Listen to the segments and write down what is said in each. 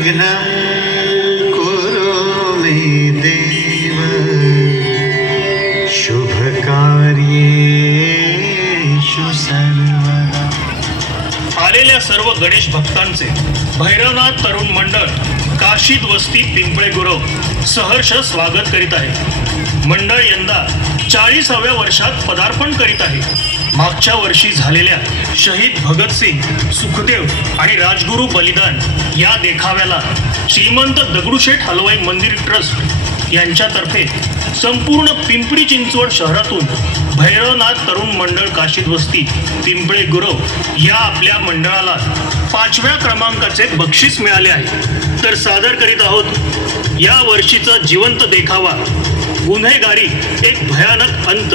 विघ्नं कुरु मे देव शुभकार्येषु सर्वदा. आलेल्या सर्व गणेश भक्तांचे भैरवनाथ तरुण मंडळ काशीद वस्ती पिंपळे गुरव सहर्ष स्वागत करीत आहे. मंडळ यंदा 40व्या वर्षात पदार्पण करीत आहे. मागच्या वर्षी झालेल्या शहीद भगतसिंग, सुखदेव आणि राजगुरू बलिदान या देखाव्याला श्रीमंत दगडूशेठ हलवाई मंदिर ट्रस्ट यांच्यातर्फे संपूर्ण पिंपरी चिंचवड शहरातून भैरवनाथ तरुण मंडळ काशीद वस्ती पिंपळे गुरव या आपल्या मंडळाला 5व्या क्रमांकाचे बक्षीस मिळाले आहे. तर सादर करीत आहोत या वर्षीचा जिवंत देखावा गुन्हेगारी एक भयानक अंत.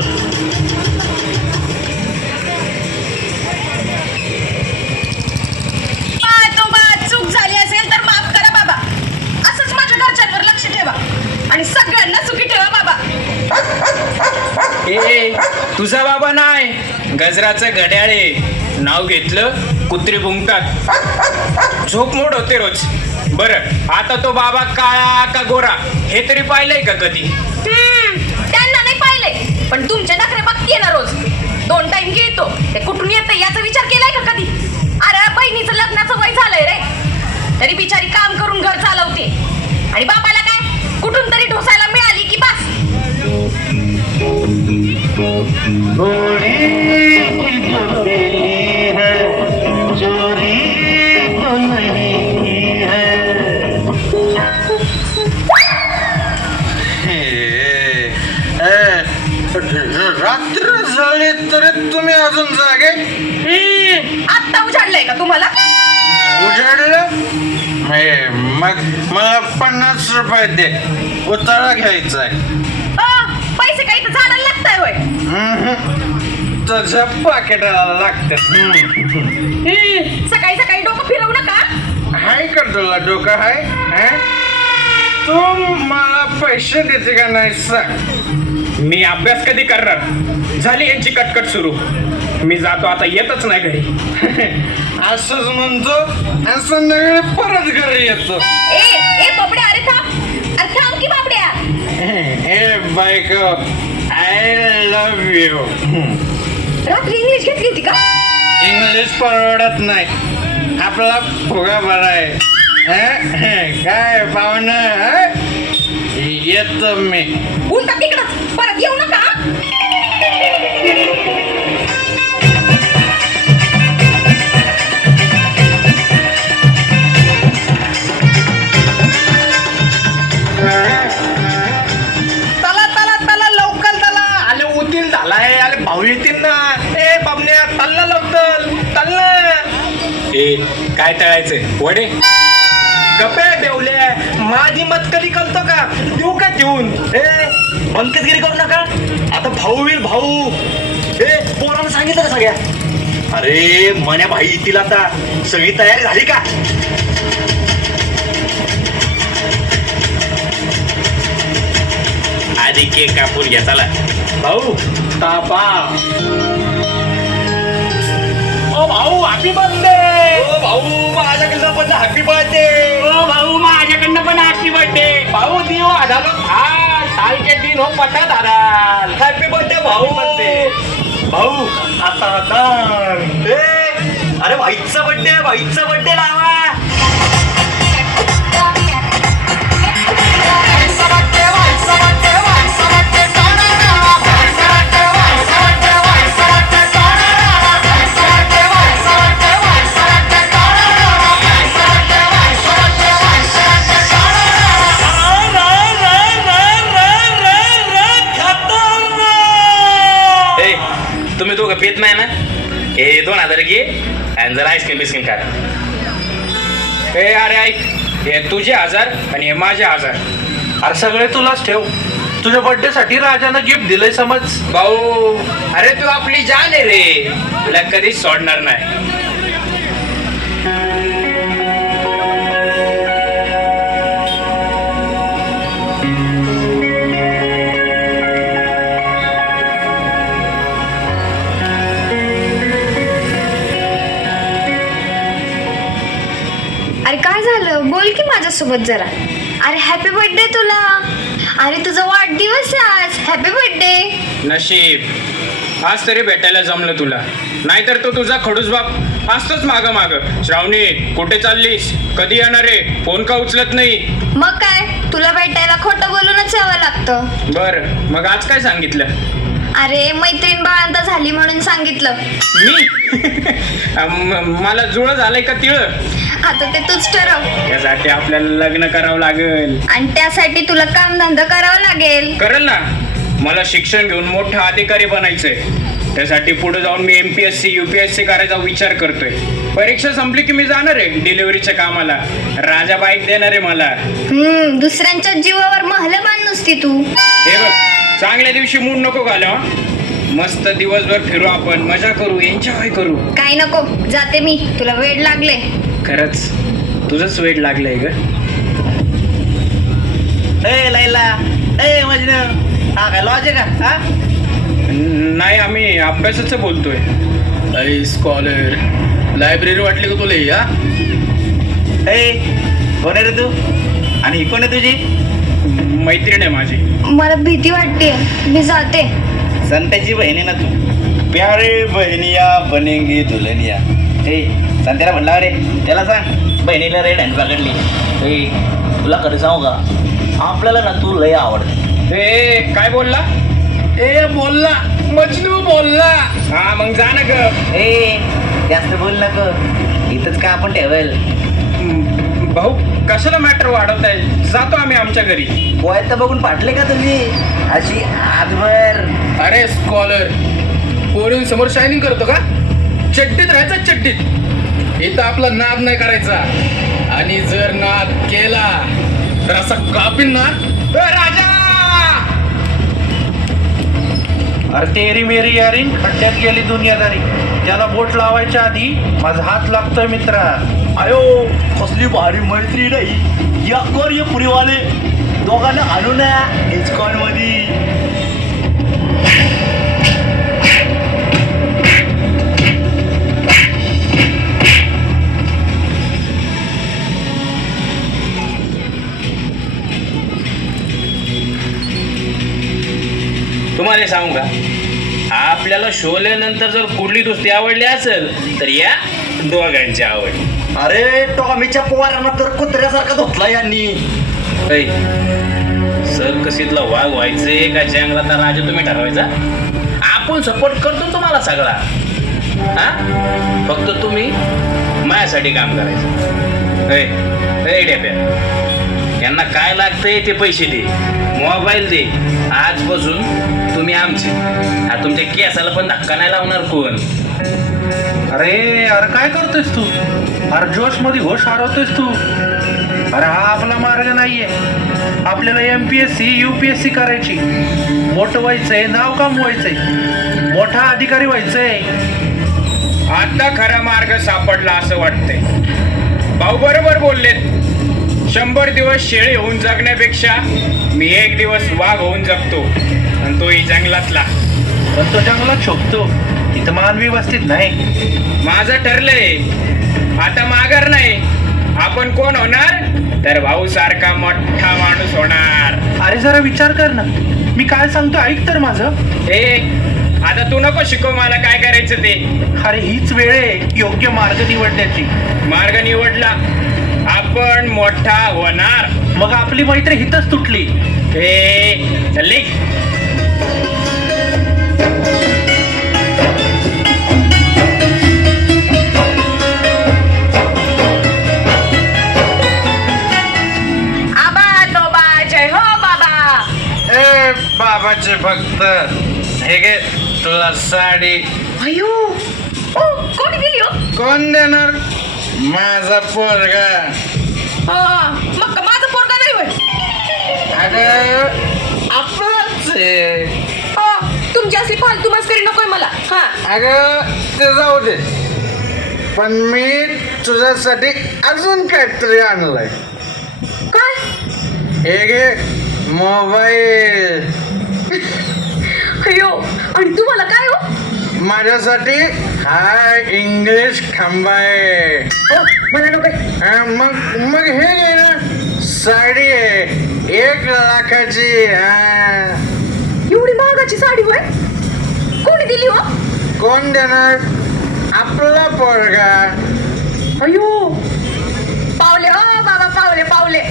चूक झाली असेल तर माफ करा बाबा. असंच माझ्या घरच्यांवर लक्ष ठेवा आणि सगळ्यांना सुखी ठेवा बाबा. ए तुझा बाबा नाही, गजराचं घड्याळे. नाव घेतलं कुत्री भुंकतात. झोप मोड होते रोज. बरं आता तो बाबा काळा का गोरा हे तरी पाहिलंय का कधी? त्यांना नाही पाहिलंय, पण तुमचे नखरे बघतीये ना रोज. 2 टाइम घेतो ते कुठून येतं याचा विचार केलाय का कधी? अरे बहिणीचं लग्नाचं वय झालंय रे, तरी बिचारी काम करून घर चालवते आणि बापाला काय कुठून तरी ढोसायला मिळाली की बस. रात्र झाली तरी तुम्ही अजून जागे? आत्ता उजाडलंय का तुम्हाला? उजाडलं? मग मला 50 रुपये दे, उतारा घ्यायचा आहे. पैसे काही तर झाडाला लागताय होय? तुझ्या पाकिटाला लागतात. सकाळी सकाळी डोकं फिरवू नका. हाय का तुला डोकं हाय? तू मला पैसे देते का नाही सांग? मी अभ्यास कधी करणार? झाली यांची कटकट सुरू. मी जातो आता, येतच नाही घरी. असंच म्हणतो आणि संध्याकाळी परत घरी येतो. ए बाबड्या, अरे थांब की बाबड्या. ए बायको, आय लव्ह यू. रात्री इंग्लिश घेतली होती का? इंग्लिश परवडत नाही, आपला फुगा बरा आहे. काय पाहुणं, येतो मी. उलटा तिकडच, परत येऊ नका. तला लवकर तला. आले उतील झालाय, आले भाऊ येतील ना. ए बाबण्या तल्ला लवकर तल्ला. ए काय तळायचंय वडे? गप्पे बेवल्या, माझी मस्करी करतो का? देऊ का देऊन? ए बंकसगिरी करू नका. आता भाऊ होईल भाऊ. ए पोरानं सांगितलं का सगळ्या? अरे मन्या भाई येतील आता. सगळी तयारी झाली का? आधी केक कापून घ्या चला. भाऊ तापा. ओ भाऊ हॅपी बर्थडे. ओ भाऊ माझ्याकडनं पण हॅपी बर्थडे. ओ भाऊ माझ्याकडनं पण हॅपी बर्थडे. भाऊ दियो आधालो साल के दिन हो पता धाराल. हॅपी बर्थडे भाऊ. भाऊ आता अरे भाईचा बर्थडे लावा. तुम्ही दोघं पेत नाही ना? हे 2000 घे आणि जरा आईस्क्रीम बिस्क्रीम खा. ए अरे ऐक, हे तुझे 1000 आणि हे माझे 1000. अरे सगळे तुलाच ठेव. तुझ्या बर्थडे साठी राजानं गिफ्ट दिलंय समज. भाऊ अरे तू आपली जान आहे रे, तुला कधीच सोडणार नाही. अरे काय झालं, बोल की माझ्यासोबत जरा. अरे हॅपी बर्थडे तुला. अरे तुझा वाढदिवस आहे आज. Happy birthday. नशीब आज तरी भेटायला जमलं तुला, नाहीतर तो तुझा खडूस बाप असतोच माग माग. श्रावणी कुठे चाललीस, कधी येणार आहे, फोन का उचलत नाही. मग काय, तुला भेटायला खोटं बोलूनच यावं लागतं. बर मग आज काय सांगितलं. अरे मैत्रीण बाळंता झाली म्हणून सांगितलं. मी मला जुळं झालंय का तिळ. आता ते तूच ठरव. त्यासाठी आपल्याला लग्न करावं लागेल. आणि त्यासाठी तुला कामधंदा करावं लागेल. करेल ना. मला शिक्षण घेऊन मोठा अधिकारी बनायचंय. त्यासाठी पुढे जाऊन मी MPSC UPSC करायचा विचार करतोय. परीक्षा संपली की मी जाणार आहे डिलिव्हरीच्या कामाला. राजा बाईक देणार आहे मला. दुसऱ्यांच्या जीवावर महल बांध नुसती तू. हे बघ, चांगल्या दिवशी मूड नको घालव. मस्त दिवसभर फिरू आपण, मजा करू, एन्जॉय करू. काही नको, जाते मी. तुला वेळ लागले. खरंच तुझंच वेळ लागलंय ग. ए लैला, ए मजनू, हा काय लॉज आहे का? हा नाही, आम्ही अभ्यासाचं बोलतोय. अरे स्कॉलर, लायब्ररी वाटली का तुला ही, हा? ए कोण आहे रे तू, आणि ही कोण आहे तुझी? मैत्रीण आहे माझी. मला भीती वाटते, मी जाते. संत्याची बहीण आहे ना तू. प्यारे बहिणिया बनेंगी दुल्हनिया. ए संत्याला म्हणला रे, त्याला सांग बहिणीला रेड हँड पकडली. ए तुला खरं सांगू का, आपल्याला ना तू लय आवडते. ए काय बोलला. ए बोलला, मजनू बोलला. हा मग जा ना ग. ए जास्त बोल नको, इथंच का आपण ठेवेल. भाऊ कशाला मॅटर वाढवताय, जातो आम्ही आमच्या घरी. पोयत तर बघून पाटले का तुम्ही अशी आजभर. अरे स्कॉलर, पोरींसमोर शायनिंग करतो का? चड्डीत राहायचा, चड्डीत. इथं आपला नाद नाही करायचा, आणि जर नाद केला तर असा कापीन ना. राजा अरे तेरी मेरी यारी खड्ड्यात गेली दुनियादारी. त्याला बोट लावायच्या आधी माझा हात लागतोय मित्रा. अयो कसली भारी मैत्री नाही. या कर ये पुरीवाले दोघांना आणू ना एचकॉन मध्ये. तुम्हाला सांगू का, आपल्याला शोल्यानंतर जर कुठली दोस्ती आवडली असेल तर या दोघांची आवड. अरे टॉमीच्या पोवारांना तर कुत्र्यासारखा धुतला यांनी. सर्कसीतला वाघ व्हायचे का जंगलातला राजा तुम्ही ठरवायचा. आपण सपोर्ट करतो तुम्हाला सगळा. हा फक्त तुम्ही माझ्यासाठी काम करायचं. डेप्या, यांना काय लागतंय ते पैसे दे, मोबाईल दे. आजपासून तुम्ही आमचे. हा तुमच्या केसाला पण धक्का नाही लावणार कोण. अरे काय करतोयस तू? अरे जोश मध्ये होश हरवतोयस तू. अरे हा आपला मार्ग नाहीये. आपल्याला MPSC UPSC करायची, मोठं व्हायचंय, नाव कमवायचंय, मोठा अधिकारी व्हायचंय. आता खरा मार्ग सापडला असं वाटतंय. भाऊ बरोबर बोललेत. 100 दिवस शेळी होऊन जगण्यापेक्षा मी 1 दिवस वाघ होऊन जगतो, आणि तोही जंगलातला. पण तो जंगलात शोभतो, इथं मानवी वस्तीत नाही. माझं ठरलंय, आता माघार नाही. आपण कोण होणार तर भाऊ सारखा मोठा माणूस होणार. अरे जरा विचार कर ना, मी काय सांगतो ऐक तर माझं. आता तू नको शिकव मला काय करायचं ते. अरे हीच वेळ आहे योग्य मार्ग निवडण्याची. मार्ग निवडला, आपण मोठा होणार. मग आपली मैत्री हितच तुटली. चल बाबाचे भक्त. हे घे तुला साडी. अयो ओ कोणी दिली हो? कोण देणार? माझा पोरगा. मग माझा पोरगा नाही होय. अगं आपलाच आहे. तुमची असली फालतू मस्करी नकोय मला. हा अगं ते जाऊ दे, पण मी तुझ्यासाठी अजून काहीतरी आणलंय. काय? हे घे मोबाईल. अयो, आणि तुम्हाला काय हो? माझ्यासाठी हा इंग्लिश खांबा आहे. मला नको. मग मग हे घे ना, साडी आहे 1 लाखाची. एवढी महागाची साडी होय? कोणी दिली हो? कोण देणार? आपला पोरगा. अयो पावले ओ बाबा, पावले पावले.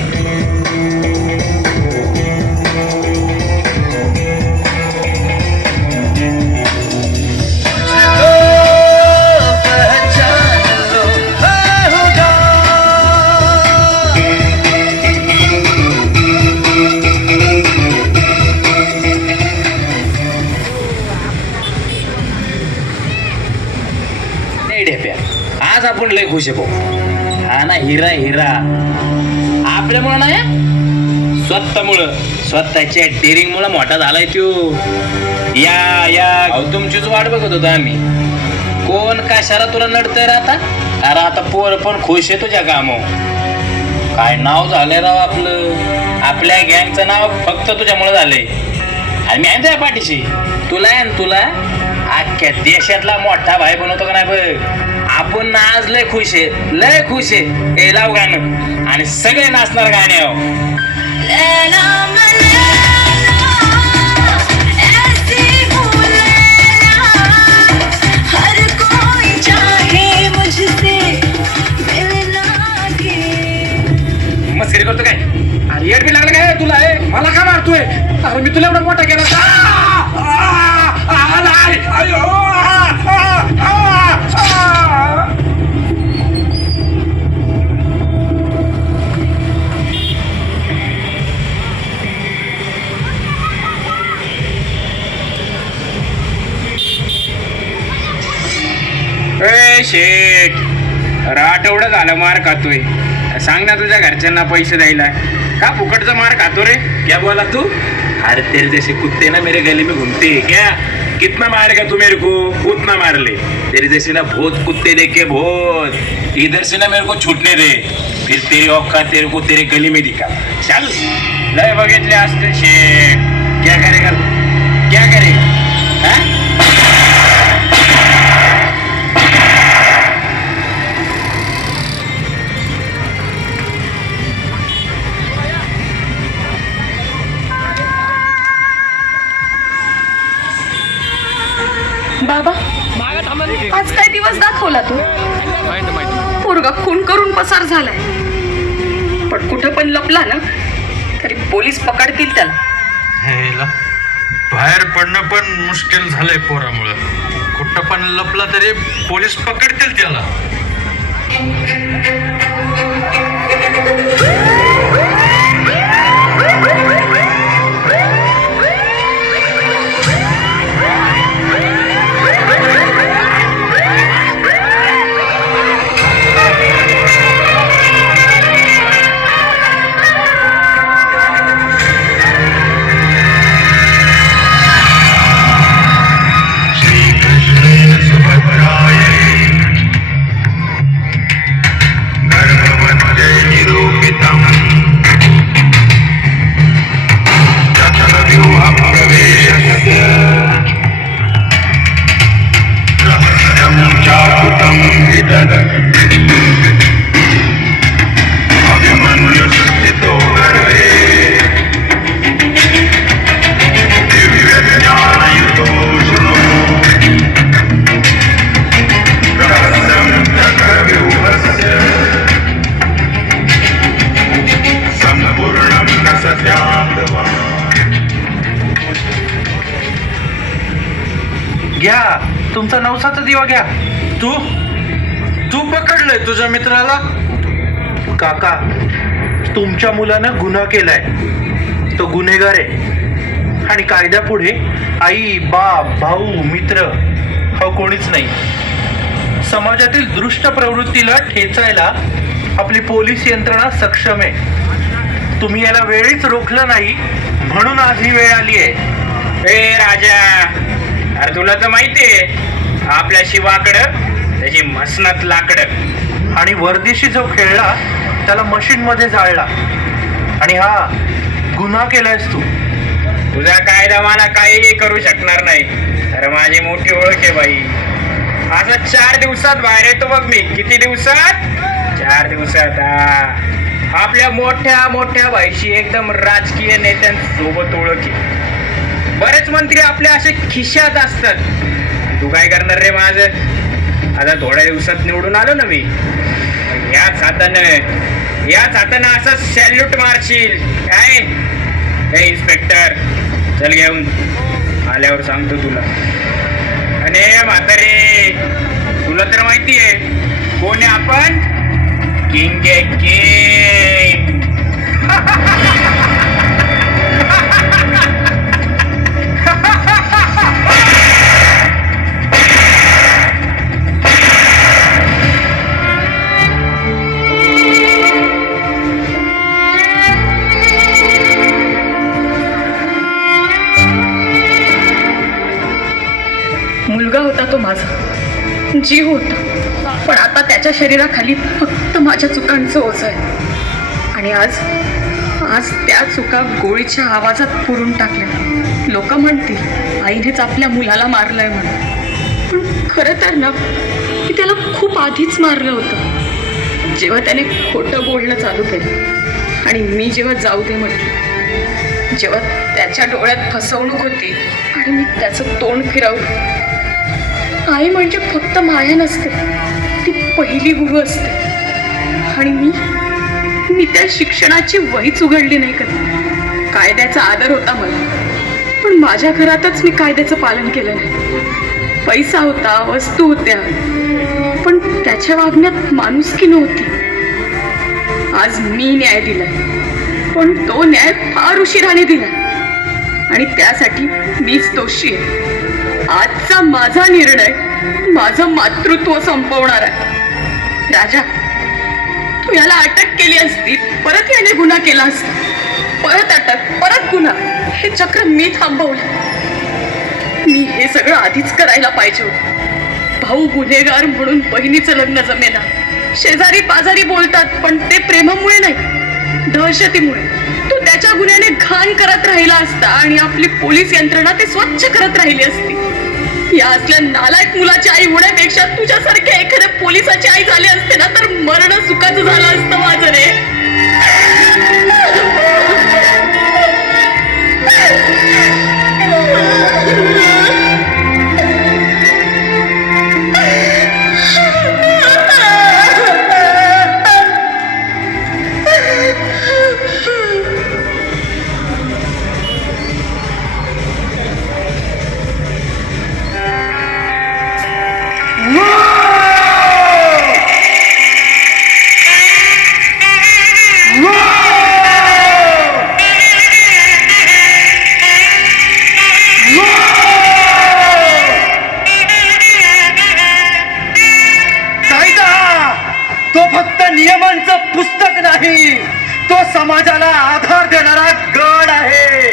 आज आपण लय खुश आहे भाऊ. हा ना, हिरा हिरा आपल्यामुळं नाही, स्वतःच्या डेअरिंग मुळे मोठा झालाय तो. या तुमचीच वाट बघत होतो आम्ही. कोण कशाला तुला नडतंय आता? अरे आता पोर पण खुश आहे तुझ्या कामावर. काय नाव झालंय राव आपलं. आपल्या गँगचं नाव फक्त तुझ्यामुळे झालंय. आणि मी आहे तुझ्या पाठीशी. तुला अख्ख्या देशातला मोठा भाई बनवतो का नाही बघ. आपण ना आज लय खुश आहे. हे लाव गाणं आणि सगळे नाचणार गाणे. मस्करी करतो काय? अरे येड बी लागलं काय तुला? मला का मारतोय? अरे मी तुला एवढा मोठा केला. शेठ, आठवडा झाला मार खातोय. सांग ना तुझ्या घरच्यांना पैसे द्यायला. का फुकटचा मार खातो रे? क्या बोला तू? अरे तेरे जैसे कुत्ते ना मेरे गले में घूमते. क्या कितना मारेगा तू मेरे को? उतना मार ले. तेरे जैसे ना बहुत कुत्ते देखे बहुत. इधर से ना मेरे को छूटने दे, फिर तेरी औकात तेरे को तेरे गली में दिखा. चल. लय बघितले असते शेठ. क्या करेगा हा? बाबा, आज काय दिवस दाखवला तू? पोरगा खून करून पसार झालाय, पण कुठं पण लपला ना तरी पोलीस पकडतील त्याला. बाहेर पडणं पण मुश्किल झालंय पोरामुळं. कुठं पण लपला तरी पोलीस पकडतील त्याला. घ्या तुमचा नवसाचा दिवा घ्या. तू पकडलंय तुझ्या मित्राला? काका, तुमच्या मुलानं गुन्हा केलाय. तो गुन्हेगार आहे आणि कायद्यापुढे आई, बाप, भाऊ, मित्र हा कोणीच नाही. समाजातील दुष्ट प्रवृत्तीला ठेचायला आपली पोलीस यंत्रणा सक्षम आहे. तुम्ही याला वेळीच रोखलं नाही म्हणून आज ही वेळ आली आहे. ए राजा, अरे तुला तर माहितीये आपल्या शिवाकडं त्याची मसनात लाकडं. आणि वर्दीशी जो खेळला त्याला मशीन मध्ये जाळला. आणि हा गुन्हा केलायस तू. तुझा कायदा मला काहीही करू शकणार नाही. अरे माझी मोठी ओळख आहे बाई. असं 4 दिवसात बाहेर येतो बघ मी. किती दिवसात? 4 दिवसात. आपल्या मोठ्या मोठ्या बाईशी एकदम राजकीय नेत्यांसोबत ओळख आहे. बरेच मंत्री आपल्या असे खिशात असतात. तू काय करणार रे माझं? आता थोड्या दिवसात निवडून आलो ना मी, याच हातानं असं सॅल्यूट मारशील काय? हे इन्स्पेक्टर चल घेऊन, आल्यावर सांगतो तुला. आणि म्हातारे, तुला तर माहिती आहे कोण आहे आपण? किंग आहे किंग. मुलगा होता तो माझा, जीव होता, पण आता त्याच्या शरीराखाली फक्त माझ्या चुकांचं ओझं आहे. आणि आज त्या चुका गोळीच्या आवाजात पुरून टाकल्या. लोक म्हणतील आईनेच आपल्या मुलाला मारलंय म्हणून, पण खरं तर ना की त्याला खूप आधीच मारलं होतं. जेव्हा त्याने खोटं बोलणं चालू केलं आणि मी जेव्हा जाऊ दे म्हटलं, जेव्हा त्याच्या डोळ्यात फसवणूक होती आणि मी त्याचं तोंड फिरवलं. आई म्हणजे फक्त माया नसते, ती पहिली गुरु असते. आणि मी त्या शिक्षणाची वहीच उघडली नाही कधी. कायद्याचा आदर होता मला, पण माझ्या घरातच मी कायद्याचं पालन केलं नाही. पैसा होता, वस्तू होत्या, पण त्याच्या वागण्यात माणुसकी नव्हती. आज मी न्याय दिलाय, पण तो न्याय फार उशिराने दिलाय आणि त्यासाठी मीच दोषी आहे. आजचा माझा निर्णय माझं मातृत्व संपवणार आहे. राजा, तू याला अटक केली असती, परत याने गुन्हा केला असता. परत अटक, परत गुन्हा, हे चक्र मी थांबवलं. मी हे सगळं आधीच करायला पाहिजे होतं. भाऊ गुन्हेगार म्हणून बहिणीचं लग्न जमेना. शेजारी पाजारी बोलतात, पण ते प्रेमामुळे नाही, दहशतीमुळे. तू त्याच्या गुन्ह्याने घाण करत राहिला असता आणि आपली पोलीस यंत्रणा ते स्वच्छ करत राहिली असती. या असल्या नालायक मुलाची आई होण्यापेक्षा तुझ्यासारख्या एखाद्या पोलिसाची आई झाली असते ना, तर मरण सुखाचं झालं असतं माझं रे. नियमांचं पुस्तक नाही, तो समाजाला आधार देणारा गड आहे.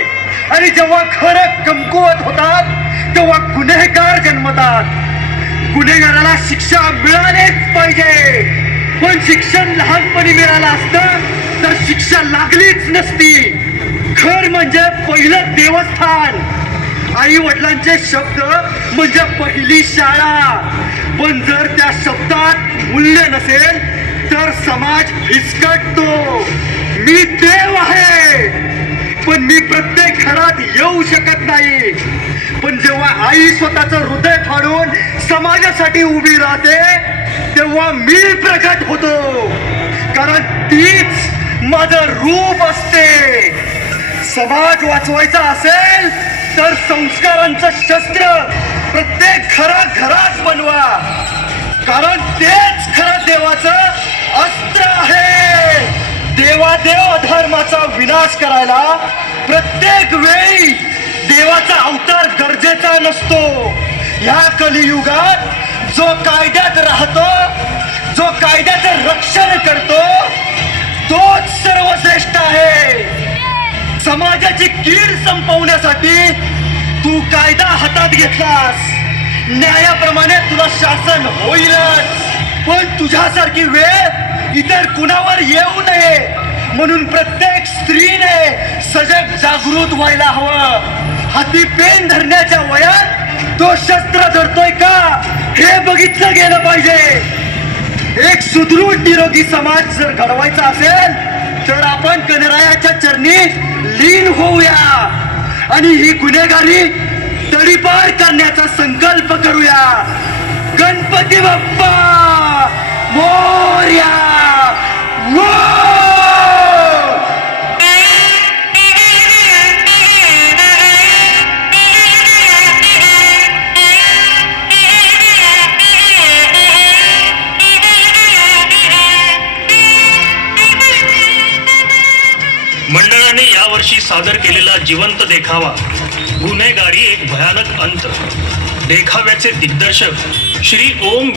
आणि जेव्हा खरं कमकुवत होतात तेव्हा गुन्हेगार जन्मतात. गुन्हेगाराला शिक्षा मिळालीच पाहिजे, पण शिक्षण लहानपणी मिळालं असतं तर शिक्षा लागलीच नसती. घर म्हणजे पहिलं देवस्थान, आई वडिलांचे शब्द म्हणजे पहिली शाळा. पण जर त्या शब्दात मूल्य नसेल तर समाज फिसकटतो. मी देव आहे, पण मी प्रत्येक घरात येऊ शकत नाही. पण जेव्हा आई स्वतःचं हृदय फाडून समाजासाठी उभी राहते तेव्हा मी प्रकट होतो, कारण तीच माझं रूप असते. समाज वाचवायचा असेल तर संस्कारांचं शस्त्र प्रत्येक घरात बनवा, कारण तेच खरं देवाचं अस्त्र आहे. देवादेव अधर्माचा विनाश करायला प्रत्येक वेळी देवाचा अवतार गरजेचा नसतो. ह्या कलियुगात जो कायद्यात राहतो, जो कायद्याचं रक्षण करतो, तोच सर्वश्रेष्ठ आहे. समाजाची कीड संपवण्यासाठी तू कायदा हातात घेतलास, न्यायाप्रमाणे तुला शासन होईलच. पण तुझ्यासारखी वेळ इतर कुणावर येऊ नये म्हणून प्रत्येक स्त्रीने सजग जागृत व्हायला हवं. हाती पेन धरण्याच्या वयात तो शस्त्र धरतोय का हे बघितलं गेलं पाहिजे. एक सुदृढ निरोगी समाज जर घडवायचा असेल तर आपण गणरायाच्या चरणी लीन होऊया आणि ही गुन्हेगारी तडीपार करण्याचा संकल्प करूया. गणपती बाप्पा मोरया. मंडळाने यावर्षी सादर केलेला जिवंत देखावा गुन्हेगारी एक भयानक अंत. देखाव्याचे दिग्दर्शक श्री ओम